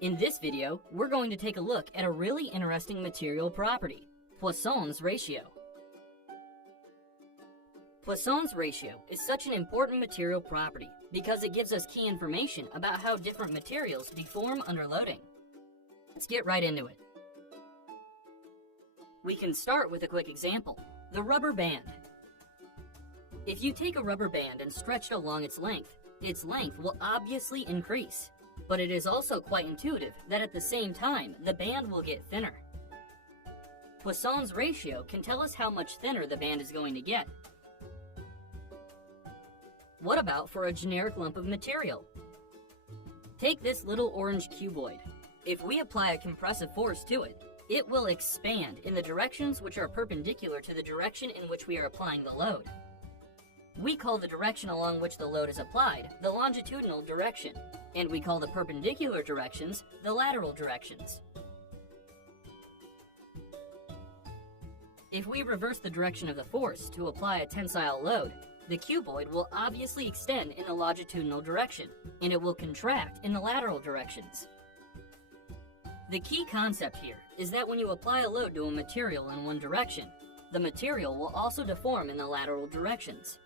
In this video, we're going to take a look at a really interesting material property, Poisson's ratio. Poisson's ratio is such an important material property because it gives us key information about how different materials deform under loading. Let's get right into it. We can start with a quick example, the rubber band. If you take a rubber band and stretch it along its length will obviously increase. But it is also quite intuitive that at the same time, the band will get thinner. Poisson's ratio can tell us how much thinner the band is going to get. What about for a generic lump of material? Take this little orange cuboid. If we apply a compressive force to it, it will expand in the directions which are perpendicular to the direction in which we are applying the load. We call the direction along which the load is applied the longitudinal direction, and we call the perpendicular directions the lateral directions. If we reverse the direction of the force to apply a tensile load, the cuboid will obviously extend in the longitudinal direction, and it will contract in the lateral directions. The key concept here is that when you apply a load to a material in one direction, the material will also deform in the lateral directions.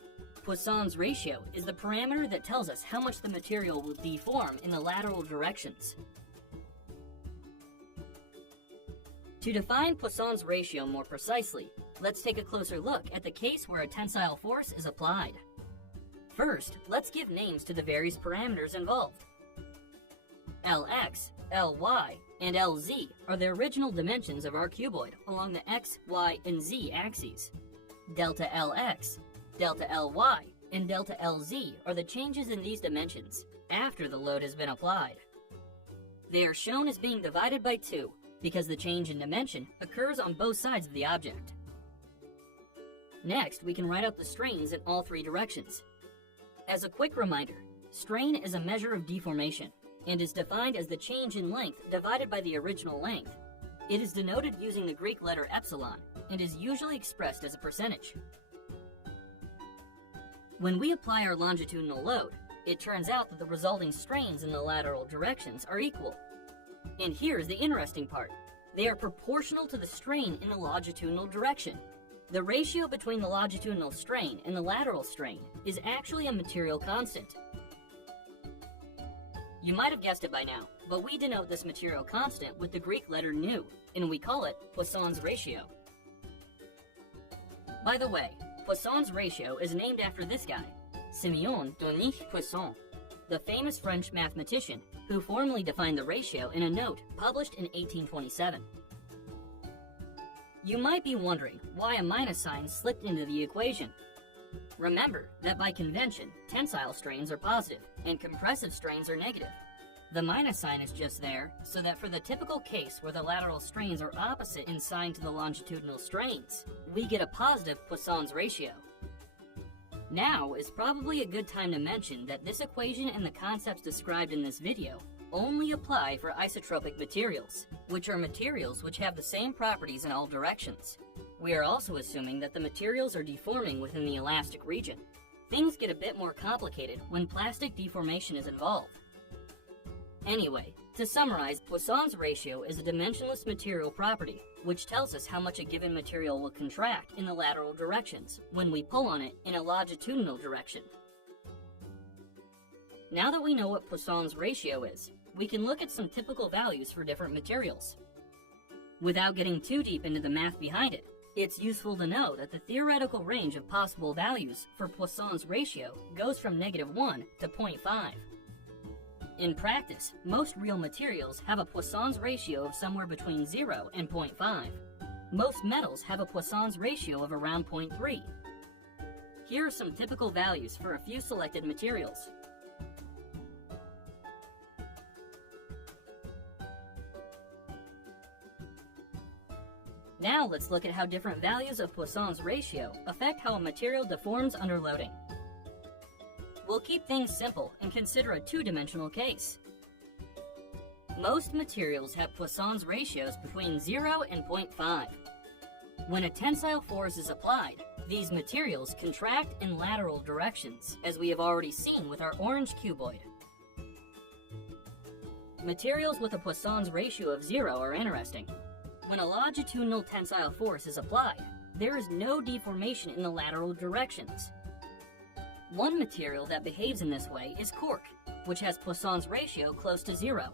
Poisson's ratio is the parameter that tells us how much the material will deform in the lateral directions. To define Poisson's ratio more precisely, let's take a closer look at the case where a tensile force is applied. First, let's give names to the various parameters involved. Lx, Ly, and Lz are the original dimensions of our cuboid along the x, y, and z axes. Delta Lx, delta Ly, and delta Lz are the changes in these dimensions after the load has been applied. They are shown as being divided by 2 because the change in dimension occurs on both sides of the object. Next, we can write out the strains in all 3 directions. As a quick reminder, strain is a measure of deformation and is defined as the change in length divided by the original length. It is denoted using the Greek letter epsilon and is usually expressed as a percentage. When we apply our longitudinal load, it turns out that the resulting strains in the lateral directions are equal. And here's the interesting part. They are proportional to the strain in the longitudinal direction. The ratio between the longitudinal strain and the lateral strain is actually a material constant. You might have guessed it by now, but we denote this material constant with the Greek letter nu, and we call it Poisson's ratio. By the way, Poisson's ratio is named after this guy, Simeon Denis Poisson, the famous French mathematician who formally defined the ratio in a note published in 1827. You might be wondering why a minus sign slipped into the equation. Remember that by convention, tensile strains are positive and compressive strains are negative. The minus sign is just there so that for the typical case where the lateral strains are opposite in sign to the longitudinal strains, we get a positive Poisson's ratio. Now is probably a good time to mention that this equation and the concepts described in this video only apply for isotropic materials, which are materials which have the same properties in all directions. We are also assuming that the materials are deforming within the elastic region. Things get a bit more complicated when plastic deformation is involved. Anyway, to summarize, Poisson's ratio is a dimensionless material property, which tells us how much a given material will contract in the lateral directions when we pull on it in a longitudinal direction. Now that we know what Poisson's ratio is, we can look at some typical values for different materials. Without getting too deep into the math behind it, it's useful to know that the theoretical range of possible values for Poisson's ratio goes from -1 to 0.5. In practice, most real materials have a Poisson's ratio of somewhere between 0 and 0.5. Most metals have a Poisson's ratio of around 0.3. Here are some typical values for a few selected materials. Now let's look at how different values of Poisson's ratio affect how a material deforms under loading. We'll keep things simple and consider a 2-dimensional case. Most materials have Poisson's ratios between 0 and 0.5. When a tensile force is applied, these materials contract in lateral directions, as we have already seen with our orange cuboid. Materials with a Poisson's ratio of 0 are interesting. When a longitudinal tensile force is applied, there is no deformation in the lateral directions. One material that behaves in this way is cork, which has Poisson's ratio close to 0.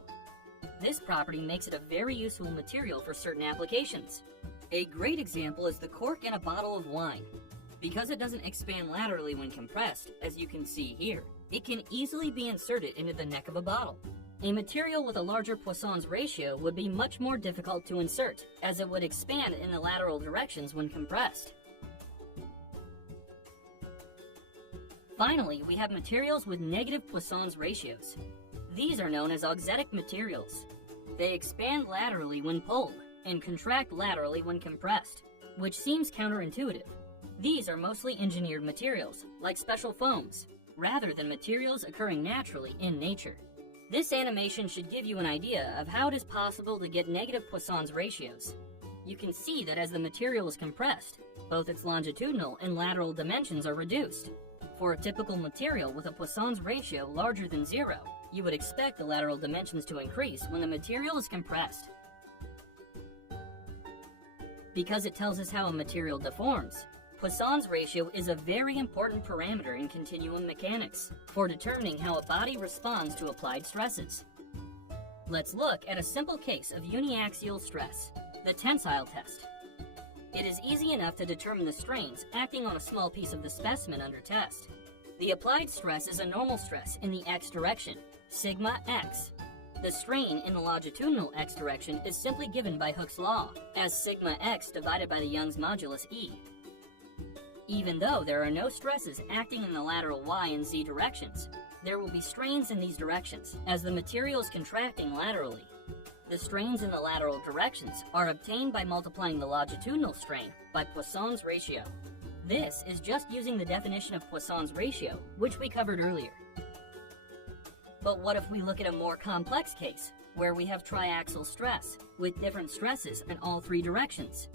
This property makes it a very useful material for certain applications. A great example is the cork in a bottle of wine. Because it doesn't expand laterally when compressed, as you can see here, it can easily be inserted into the neck of a bottle. A material with a larger Poisson's ratio would be much more difficult to insert, as it would expand in the lateral directions when compressed. Finally, we have materials with negative Poisson's ratios. These are known as auxetic materials. They expand laterally when pulled and contract laterally when compressed, which seems counterintuitive. These are mostly engineered materials, like special foams, rather than materials occurring naturally in nature. This animation should give you an idea of how it is possible to get negative Poisson's ratios. You can see that as the material is compressed, both its longitudinal and lateral dimensions are reduced. For a typical material with a Poisson's ratio larger than 0, you would expect the lateral dimensions to increase when the material is compressed. Because it tells us how a material deforms, Poisson's ratio is a very important parameter in continuum mechanics for determining how a body responds to applied stresses. Let's look at a simple case of uniaxial stress, the tensile test. It is easy enough to determine the strains acting on a small piece of the specimen under test. The applied stress is a normal stress in the x direction, sigma x. The strain in the longitudinal x direction is simply given by Hooke's law as sigma x divided by the Young's modulus E. Even though there are no stresses acting in the lateral y and z directions, there will be strains in these directions as the material is contracting laterally. The strains in the lateral directions are obtained by multiplying the longitudinal strain by Poisson's ratio. This is just using the definition of Poisson's ratio, which we covered earlier. But what if we look at a more complex case, where we have triaxial stress, with different stresses in all three directions?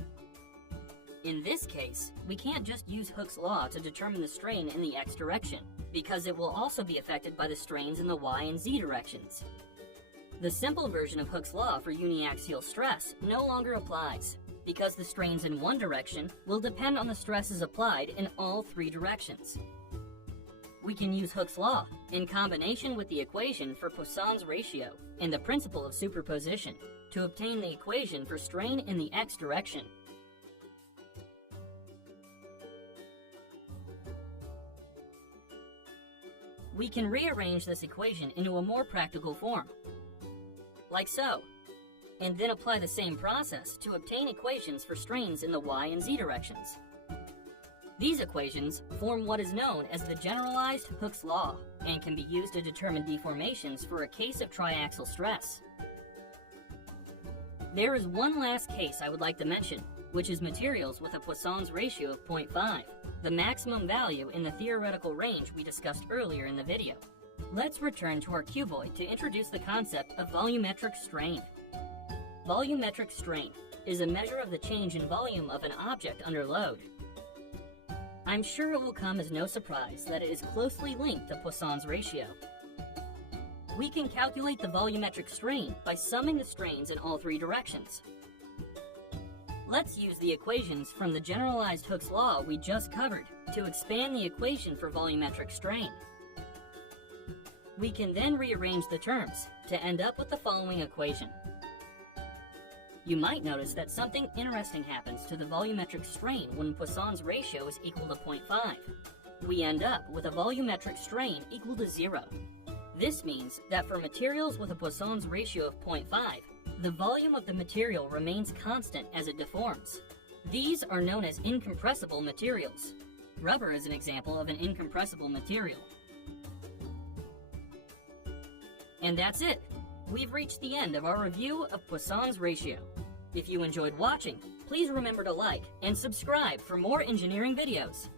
In this case, we can't just use Hooke's law to determine the strain in the x direction, because it will also be affected by the strains in the y and z directions. The simple version of Hooke's law for uniaxial stress no longer applies, because the strains in one direction will depend on the stresses applied in all three directions. We can use Hooke's law in combination with the equation for Poisson's ratio and the principle of superposition to obtain the equation for strain in the x direction. We can rearrange this equation into a more practical form, like so, and then apply the same process to obtain equations for strains in the y and z directions. These equations form what is known as the generalized Hooke's law and can be used to determine deformations for a case of triaxial stress. There is one last case I would like to mention, which is materials with a Poisson's ratio of 0.5, the maximum value in the theoretical range we discussed earlier in the video. Let's return to our cuboid to introduce the concept of volumetric strain. Volumetric strain is a measure of the change in volume of an object under load. I'm sure it will come as no surprise that it is closely linked to Poisson's ratio. We can calculate the volumetric strain by summing the strains in all three directions. Let's use the equations from the generalized Hooke's law we just covered to expand the equation for volumetric strain. We can then rearrange the terms to end up with the following equation. You might notice that something interesting happens to the volumetric strain when Poisson's ratio is equal to 0.5. We end up with a volumetric strain equal to 0. This means that for materials with a Poisson's ratio of 0.5, the volume of the material remains constant as it deforms. These are known as incompressible materials. Rubber is an example of an incompressible material. And that's it. We've reached the end of our review of Poisson's ratio. If you enjoyed watching, please remember to like and subscribe for more engineering videos.